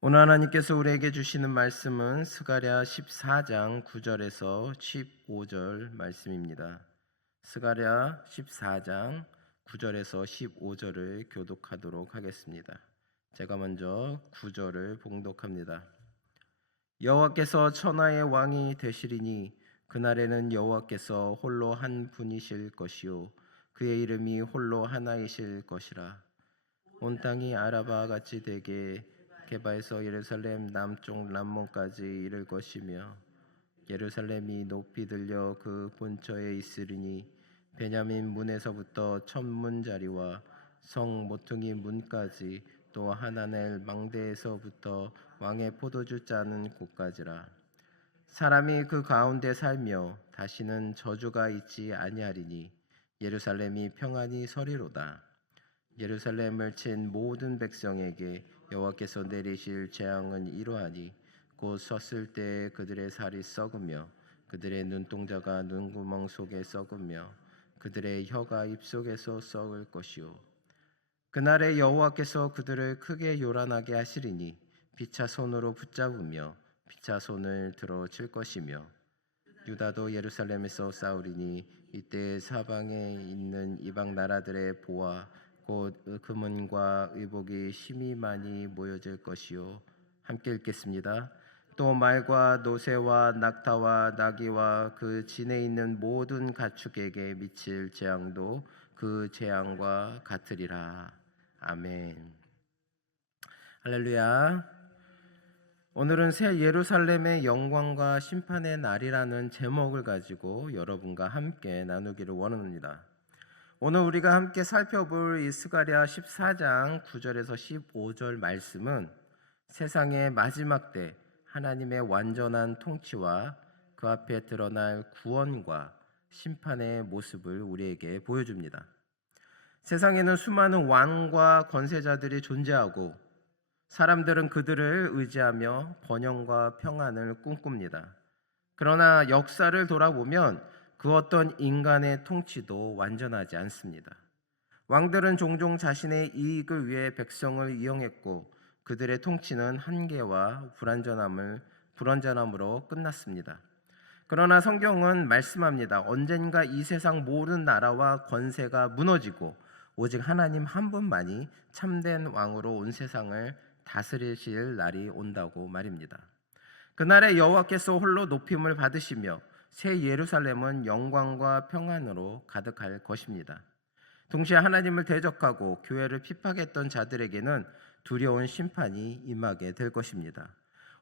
오늘 하나님께서 우리에게 주시는 말씀은 스가랴 14장 9절에서 15절 말씀입니다. 스가랴 14장 9절에서 15절을 교독하도록 하겠습니다. 제가 먼저 9절을 봉독합니다. 여호와께서 천하의 왕이 되시리니 그날에는 여호와께서 홀로 한 분이실 것이요 그의 이름이 홀로 하나이실 것이라. 온 땅이 아라바 같이 되게 게바에서 예루살렘 남쪽 람몬까지 이를 것이며 예루살렘이 높이 들려 그 본처에 있으리니 베냐민 문에서부터 천문 자리와 성 모퉁이 문까지 또 하나넬 망대에서부터 왕의 포도주 짜는 곳까지라. 사람이 그 가운데 살며 다시는 저주가 있지 아니하리니 예루살렘이 평안히 서리로다. 예루살렘을 친 모든 백성에게 여호와께서 내리실 재앙은 이러하니 곧 섰을 때 그들의 살이 썩으며 그들의 눈동자가 눈구멍 속에 썩으며 그들의 혀가 입속에서 썩을 것이요 그날에 여호와께서 그들을 크게 요란하게 하시리니 피차 손으로 붙잡으며 피차 손을 들어 칠 것이며 유다도 예루살렘에서 싸우리니 이때 사방에 있는 이방 나라들의 보화 곧 금은과 의복이 심히 많이 모여질 것이요. 함께 읽겠습니다. 또 말과 노새와 낙타와 나귀와 그 진에 있는 모든 가축에게 미칠 재앙도 그 재앙과 같으리라. 아멘. 할렐루야. 오늘은 새 예루살렘의 영광과 심판의 날이라는 제목을 가지고 여러분과 함께 나누기를 원합니다. 오늘 우리가 함께 살펴볼 이 스가랴 14장 9절에서 15절 말씀은 세상의 마지막 때 하나님의 완전한 통치와 그 앞에 드러날 구원과 심판의 모습을 우리에게 보여줍니다. 세상에는 수많은 왕과 권세자들이 존재하고 사람들은 그들을 의지하며 번영과 평안을 꿈꿉니다. 그러나 역사를 돌아보면 그 어떤 인간의 통치도 완전하지 않습니다. 왕들은 종종 자신의 이익을 위해 백성을 이용했고 그들의 통치는 한계와 불완전함으로 끝났습니다. 그러나 성경은 말씀합니다. 언젠가 이 세상 모든 나라와 권세가 무너지고 오직 하나님 한 분만이 참된 왕으로 온 세상을 다스리실 날이 온다고 말입니다. 그날에 여호와께서 홀로 높임을 받으시며 새 예루살렘은 영광과 평안으로 가득할 것입니다. 동시에 하나님을 대적하고 교회를 핍박했던 자들에게는 두려운 심판이 임하게 될 것입니다.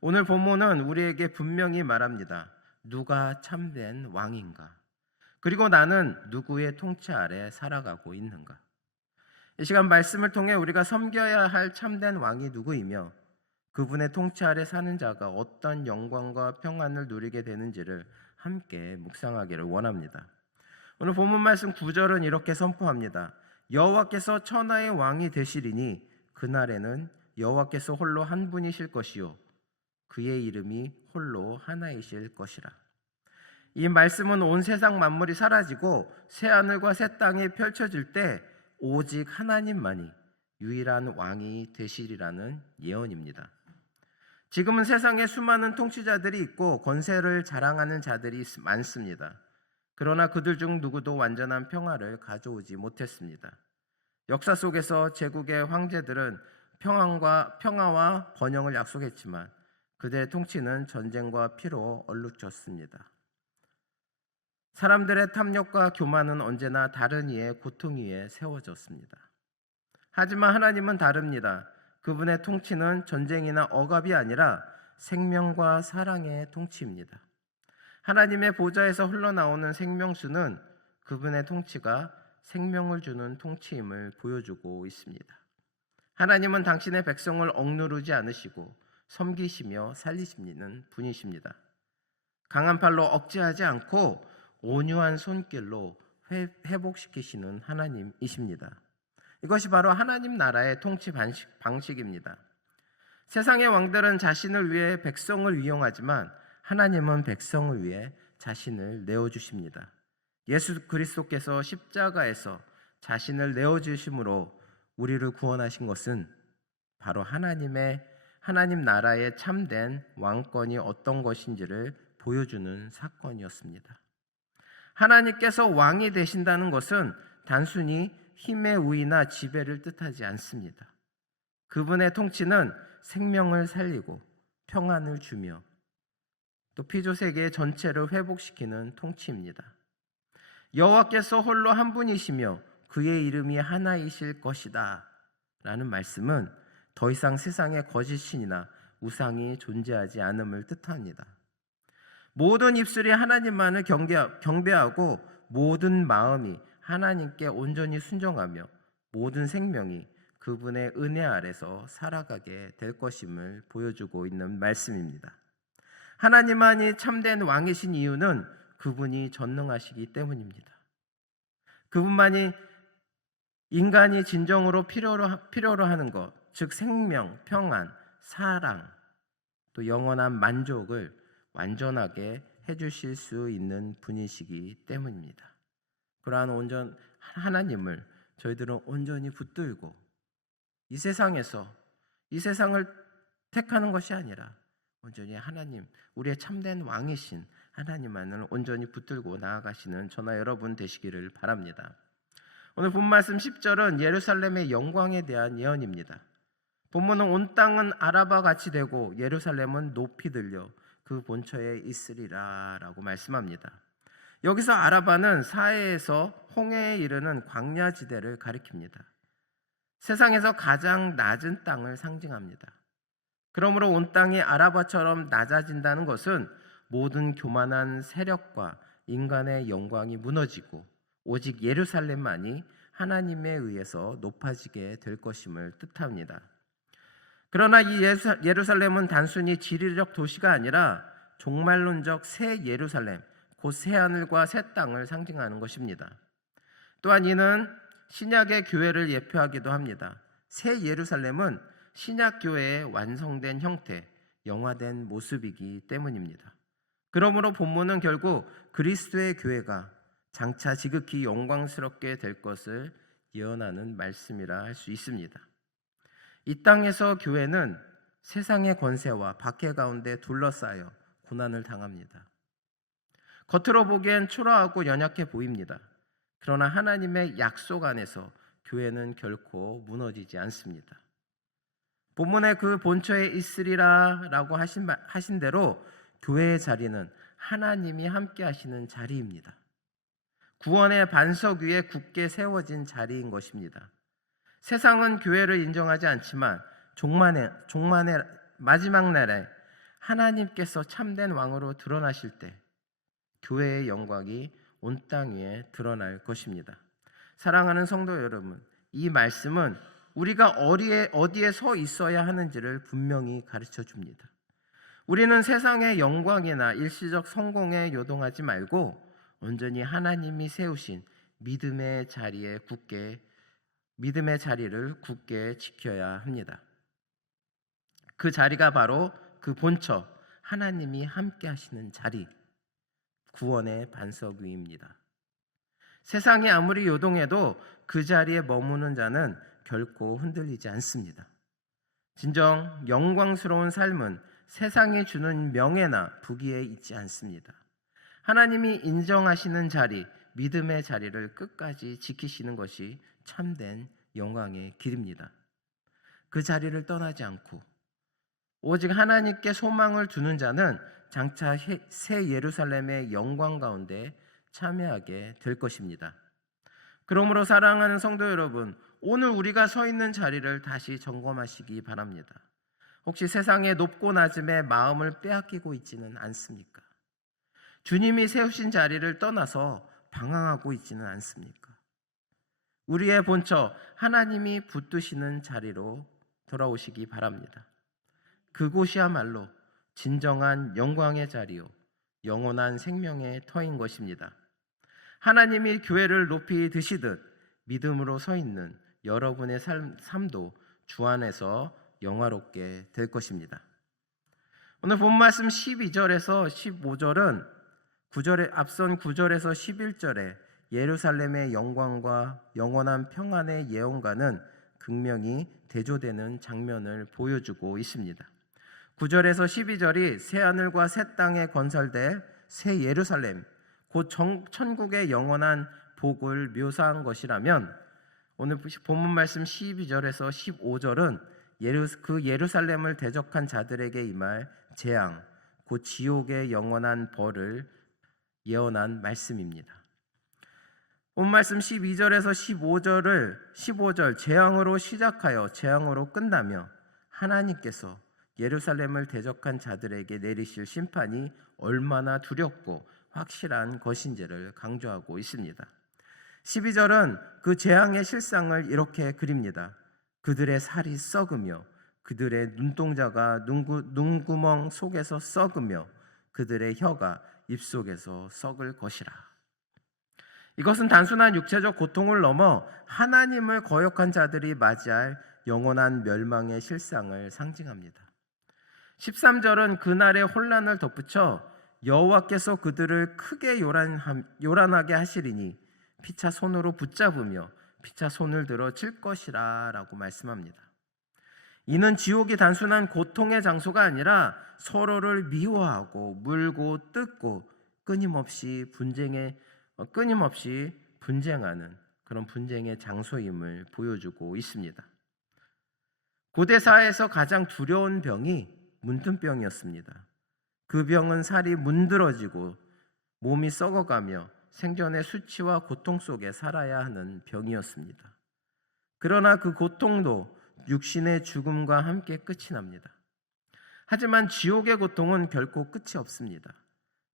오늘 본문은 우리에게 분명히 말합니다. 누가 참된 왕인가? 그리고 나는 누구의 통치 아래 살아가고 있는가? 이 시간 말씀을 통해 우리가 섬겨야 할 참된 왕이 누구이며 그분의 통치 아래 사는 자가 어떤 영광과 평안을 누리게 되는지를 함께 묵상하기를 원합니다. 오늘 본문 말씀 9절은 이렇게 선포합니다. 여호와께서 천하의 왕이 되시리니 그날에는 여호와께서 홀로 한 분이실 것이요 그의 이름이 홀로 하나이실 것이라. 이 말씀은 온 세상 만물이 사라지고 새 하늘과 새 땅이 펼쳐질 때 오직 하나님만이 유일한 왕이 되시리라는 예언입니다. 지금은 세상에 수많은 통치자들이 있고 권세를 자랑하는 자들이 많습니다. 그러나 그들 중 누구도 완전한 평화를 가져오지 못했습니다. 역사 속에서 제국의 황제들은 평화와 번영을 약속했지만 그들의 통치는 전쟁과 피로 얼룩졌습니다. 사람들의 탐욕과 교만은 언제나 다른 이의 고통 위에 세워졌습니다. 하지만 하나님은 다릅니다. 그분의 통치는 전쟁이나 억압이 아니라 생명과 사랑의 통치입니다. 하나님의 보좌에서 흘러나오는 생명수는 그분의 통치가 생명을 주는 통치임을 보여주고 있습니다. 하나님은 당신의 백성을 억누르지 않으시고 섬기시며 살리시는 분이십니다. 강한 팔로 억제하지 않고 온유한 손길로 회복시키시는 하나님이십니다. 이것이 바로 하나님 나라의 통치 방식입니다. 세상의 왕들은 자신을 위해 백성을 이용하지만 하나님은 백성을 위해 자신을 내어주십니다. 예수 그리스도께서 십자가에서 자신을 내어주심으로 우리를 구원하신 것은 바로 하나님 나라의 참된 왕권이 어떤 것인지를 보여주는 사건이었습니다. 하나님께서 왕이 되신다는 것은 단순히 힘의 우위나 지배를 뜻하지 않습니다. 그분의 통치는 생명을 살리고 평안을 주며 또 피조 세계 전체를 회복시키는 통치입니다. 여호와께서 홀로 한 분이시며 그의 이름이 하나이실 것이다 라는 말씀은 더 이상 세상에 거짓 신이나 우상이 존재하지 않음을 뜻합니다. 모든 입술이 하나님만을 경배하고 모든 마음이 하나님께 온전히 순종하며 모든 생명이 그분의 은혜 아래서 살아가게 될 것임을 보여주고 있는 말씀입니다. 하나님만이 참된 왕이신 이유는 그분이 전능하시기 때문입니다. 그분만이 인간이 진정으로 필요로 하는 것, 즉 생명, 평안, 사랑, 또 영원한 만족을 완전하게 해주실 수 있는 분이시기 때문입니다. 그러한 온전 하나님을 저희들은 온전히 붙들고 이 세상에서 이 세상을 택하는 것이 아니라 온전히 하나님, 우리의 참된 왕이신 하나님만을 온전히 붙들고 나아가시는 저나 여러분 되시기를 바랍니다. 오늘 본 말씀 10절은 예루살렘의 영광에 대한 예언입니다. 본문은 온 땅은 아라바 같이 되고 예루살렘은 높이 들려 그 본처에 있으리라 라고 말씀합니다. 여기서 아라바는 사해에서 홍해에 이르는 광야지대를 가리킵니다. 세상에서 가장 낮은 땅을 상징합니다. 그러므로 온 땅이 아라바처럼 낮아진다는 것은 모든 교만한 세력과 인간의 영광이 무너지고 오직 예루살렘만이 하나님에 의해서 높아지게 될 것임을 뜻합니다. 그러나 이 예루살렘은 단순히 지리적 도시가 아니라 종말론적 새 예루살렘, 곧 새 하늘과 새 땅을 상징하는 것입니다. 또한 이는 신약의 교회를 예표하기도 합니다. 새 예루살렘은 신약 교회의 완성된 형태, 영화된 모습이기 때문입니다. 그러므로 본문은 결국 그리스도의 교회가 장차 지극히 영광스럽게 될 것을 예언하는 말씀이라 할 수 있습니다. 이 땅에서 교회는 세상의 권세와 박해 가운데 둘러싸여 고난을 당합니다. 겉으로 보기엔 초라하고 연약해 보입니다. 그러나 하나님의 약속 안에서 교회는 결코 무너지지 않습니다. 본문에 그 본처에 있으리라 라고 하신 대로 교회의 자리는 하나님이 함께 하시는 자리입니다. 구원의 반석 위에 굳게 세워진 자리인 것입니다. 세상은 교회를 인정하지 않지만 종만의 마지막 날에 하나님께서 참된 왕으로 드러나실 때 교회의 영광이 온 땅 위에 드러날 것입니다. 사랑하는 성도 여러분, 이 말씀은 우리가 어디에 서 있어야 하는지를 분명히 가르쳐 줍니다. 우리는 세상의 영광이나 일시적 성공에 요동하지 말고 온전히 하나님이 세우신 믿음의 자리를 굳게 지켜야 합니다. 그 자리가 바로 그 본처, 하나님이 함께 하시는 자리, 구원의 반석 위입니다. 세상이 아무리 요동해도 그 자리에 머무는 자는 결코 흔들리지 않습니다. 진정 영광스러운 삶은 세상이 주는 명예나 부귀에 있지 않습니다. 하나님이 인정하시는 자리, 믿음의 자리를 끝까지 지키시는 것이 참된 영광의 길입니다. 그 자리를 떠나지 않고 오직 하나님께 소망을 두는 자는 장차 새 예루살렘의 영광 가운데 참여하게 될 것입니다. 그러므로 사랑하는 성도 여러분, 오늘 우리가 서 있는 자리를 다시 점검하시기 바랍니다. 혹시 세상의 높고 낮음에 마음을 빼앗기고 있지는 않습니까? 주님이 세우신 자리를 떠나서 방황하고 있지는 않습니까? 우리의 본처 하나님이 붙드시는 자리로 돌아오시기 바랍니다. 그곳이야말로 진정한 영광의 자리요 영원한 생명의 터인 것입니다. 하나님이 교회를 높이 드시듯 믿음으로 서 있는 여러분의 삶도 주 안에서 영화롭게 될 것입니다. 오늘 본 말씀 12절에서 15절은 앞선 9절에서 11절에 예루살렘의 영광과 영원한 평안의 예언과는 극명히 대조되는 장면을 보여주고 있습니다. 9절에서 12절이 새 하늘과 새 땅에 건설될 새 예루살렘, 곧 천국의 영원한 복을 묘사한 것이라면, 오늘 본문 말씀 12절에서 15절은 그 예루살렘을 대적한 자들에게 임할 재앙, 곧 지옥의 영원한 벌을 예언한 말씀입니다. 본 말씀 12절에서 15절 재앙으로 시작하여 재앙으로 끝나며 하나님께서 예루살렘을 대적한 자들에게 내리실 심판이 얼마나 두렵고 확실한 것인지를 강조하고 있습니다. 12절은 그 재앙의 실상을 이렇게 그립니다. 그들의 살이 썩으며 그들의 눈동자가 눈구멍 속에서 썩으며 그들의 혀가 입속에서 썩을 것이라. 이것은 단순한 육체적 고통을 넘어 하나님을 거역한 자들이 맞이할 영원한 멸망의 실상을 상징합니다. 13절은 그날의 혼란을 덧붙여 여호와께서 그들을 크게 요란하게 하시리니 피차 손으로 붙잡으며 피차 손을 들어 칠 것이라 라고 말씀합니다. 이는 지옥이 단순한 고통의 장소가 아니라 서로를 미워하고 물고 뜯고 끊임없이 분쟁하는 그런 분쟁의 장소임을 보여주고 있습니다. 고대 사회에서 가장 두려운 병이 문둥병이었습니다. 그 병은 살이 문드러지고 몸이 썩어가며 생전의 수치와 고통 속에 살아야 하는 병이었습니다. 그러나 그 고통도 육신의 죽음과 함께 끝이 납니다. 하지만 지옥의 고통은 결코 끝이 없습니다.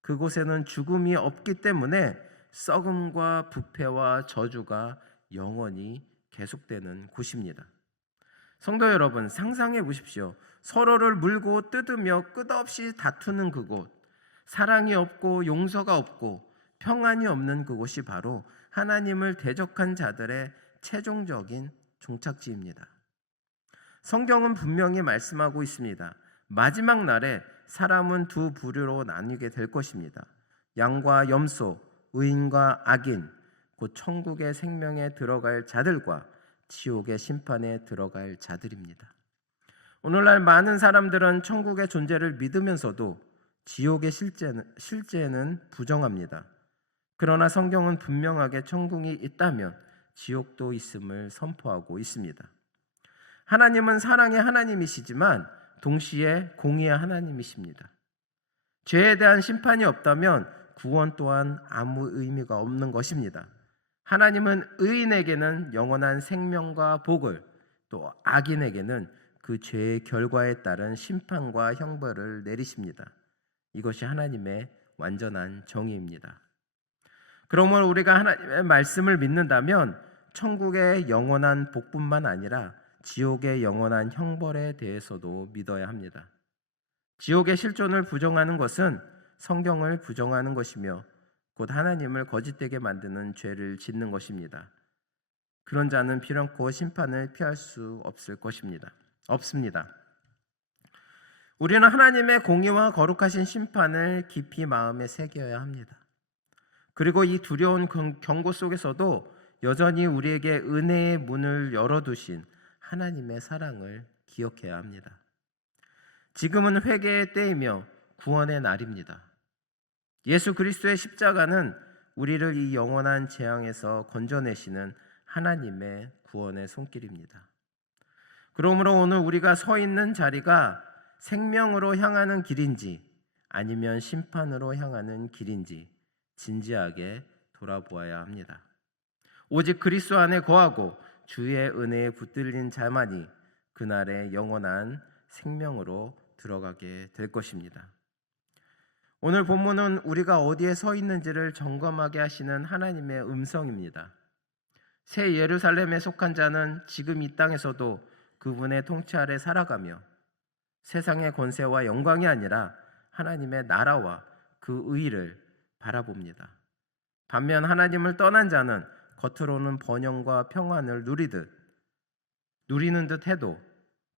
그곳에는 죽음이 없기 때문에 썩음과 부패와 저주가 영원히 계속되는 곳입니다. 성도 여러분, 상상해 보십시오. 서로를 물고 뜯으며 끝없이 다투는 그곳, 사랑이 없고 용서가 없고 평안이 없는 그곳이 바로 하나님을 대적한 자들의 최종적인 종착지입니다. 성경은 분명히 말씀하고 있습니다. 마지막 날에 사람은 두 부류로 나뉘게 될 것입니다. 양과 염소, 의인과 악인, 곧 천국의 생명에 들어갈 자들과 지옥의 심판에 들어갈 자들입니다. 오늘날 많은 사람들은 천국의 존재를 믿으면서도 지옥의 실제는 부정합니다. 그러나 성경은 분명하게 천국이 있다면 지옥도 있음을 선포하고 있습니다. 하나님은 사랑의 하나님이시지만 동시에 공의의 하나님이십니다. 죄에 대한 심판이 없다면 구원 또한 아무 의미가 없는 것입니다. 하나님은 의인에게는 영원한 생명과 복을, 또 악인에게는 그 죄의 결과에 따른 심판과 형벌을 내리십니다. 이것이 하나님의 완전한 정의입니다. 그러므로 우리가 하나님의 말씀을 믿는다면 천국의 영원한 복뿐만 아니라 지옥의 영원한 형벌에 대해서도 믿어야 합니다. 지옥의 실존을 부정하는 것은 성경을 부정하는 것이며 곧 하나님을 거짓되게 만드는 죄를 짓는 것입니다. 그런 자는 비련코 심판을 피할 수 없습니다. 우리는 하나님의 공의와 거룩하신 심판을 깊이 마음에 새겨야 합니다. 그리고 이 두려운 경고 속에서도 여전히 우리에게 은혜의 문을 열어두신 하나님의 사랑을 기억해야 합니다. 지금은 회개의 때이며 구원의 날입니다. 예수 그리스도의 십자가는 우리를 이 영원한 재앙에서 건져내시는 하나님의 구원의 손길입니다. 그러므로 오늘 우리가 서 있는 자리가 생명으로 향하는 길인지 아니면 심판으로 향하는 길인지 진지하게 돌아보아야 합니다. 오직 그리스도 안에 거하고 주의 은혜에 붙들린 자만이 그날의 영원한 생명으로 들어가게 될 것입니다. 오늘 본문은 우리가 어디에 서 있는지를 점검하게 하시는 하나님의 음성입니다. 새 예루살렘에 속한 자는 지금 이 땅에서도 그분의 통치 아래 살아가며 세상의 권세와 영광이 아니라 하나님의 나라와 그 의를 바라봅니다. 반면 하나님을 떠난 자는 겉으로는 번영과 평안을 누리는 듯 해도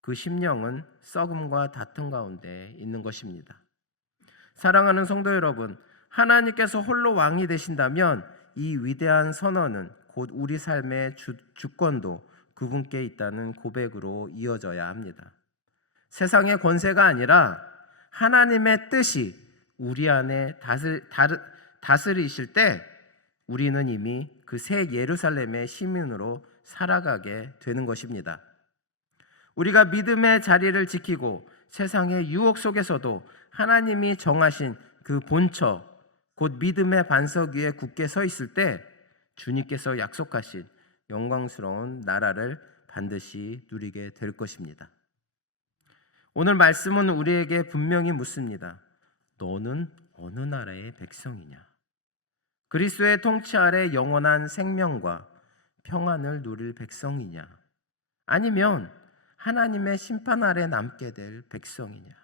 그 심령은 썩음과 다툼 가운데 있는 것입니다. 사랑하는 성도 여러분, 하나님께서 홀로 왕이 되신다면 이 위대한 선언은 곧 우리 삶의 주권도 그분께 있다는 고백으로 이어져야 합니다. 세상의 권세가 아니라 하나님의 뜻이 우리 안에 다스리실 때 우리는 이미 그 새 예루살렘의 시민으로 살아가게 되는 것입니다. 우리가 믿음의 자리를 지키고 세상의 유혹 속에서도 하나님이 정하신 그 본처, 곧 믿음의 반석 위에 굳게 서 있을 때 주님께서 약속하신 영광스러운 나라를 반드시 누리게 될 것입니다. 오늘 말씀은 우리에게 분명히 묻습니다. 너는 어느 나라의 백성이냐? 그리스도의 통치 아래 영원한 생명과 평안을 누릴 백성이냐? 아니면 하나님의 심판 아래 남게 될 백성이냐?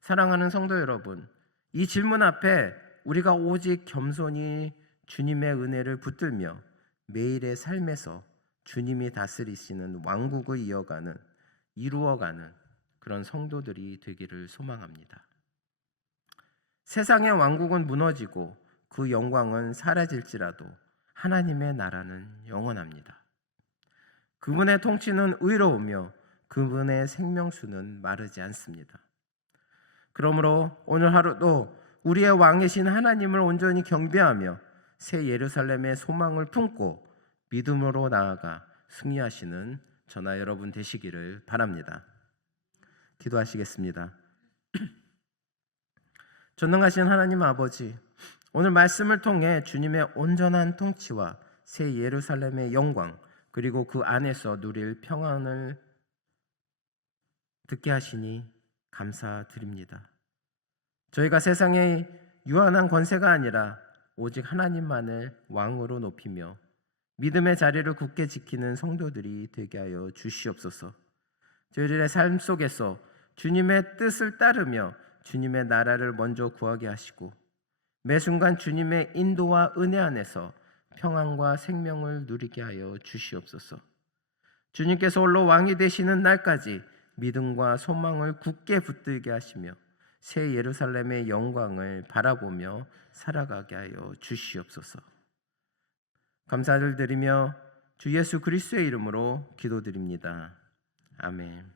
사랑하는 성도 여러분, 이 질문 앞에 우리가 오직 겸손히 주님의 은혜를 붙들며 매일의 삶에서 주님이 다스리시는 왕국을 이루어가는 그런 성도들이 되기를 소망합니다. 세상의 왕국은 무너지고 그 영광은 사라질지라도 하나님의 나라는 영원합니다. 그분의 통치는 의로우며 그분의 생명수는 마르지 않습니다. 그러므로 오늘 하루도 우리의 왕이신 하나님을 온전히 경배하며 새 예루살렘의 소망을 품고 믿음으로 나아가 승리하시는 저나 여러분 되시기를 바랍니다. 기도하시겠습니다. 전능하신 하나님 아버지, 오늘 말씀을 통해 주님의 온전한 통치와 새 예루살렘의 영광 그리고 그 안에서 누릴 평안을 듣게 하시니 감사드립니다. 저희가 세상의 유한한 권세가 아니라 오직 하나님만을 왕으로 높이며 믿음의 자리를 굳게 지키는 성도들이 되게 하여 주시옵소서. 저희들의 삶 속에서 주님의 뜻을 따르며 주님의 나라를 먼저 구하게 하시고 매 순간 주님의 인도와 은혜 안에서 평안과 생명을 누리게 하여 주시옵소서. 주님께서 홀로 왕이 되시는 날까지 믿음과 소망을 굳게 붙들게 하시며 새 예루살렘의 영광을 바라보며 살아가게 하여 주시옵소서. 감사를 드리며 주 예수 그리스도의 이름으로 기도드립니다. 아멘.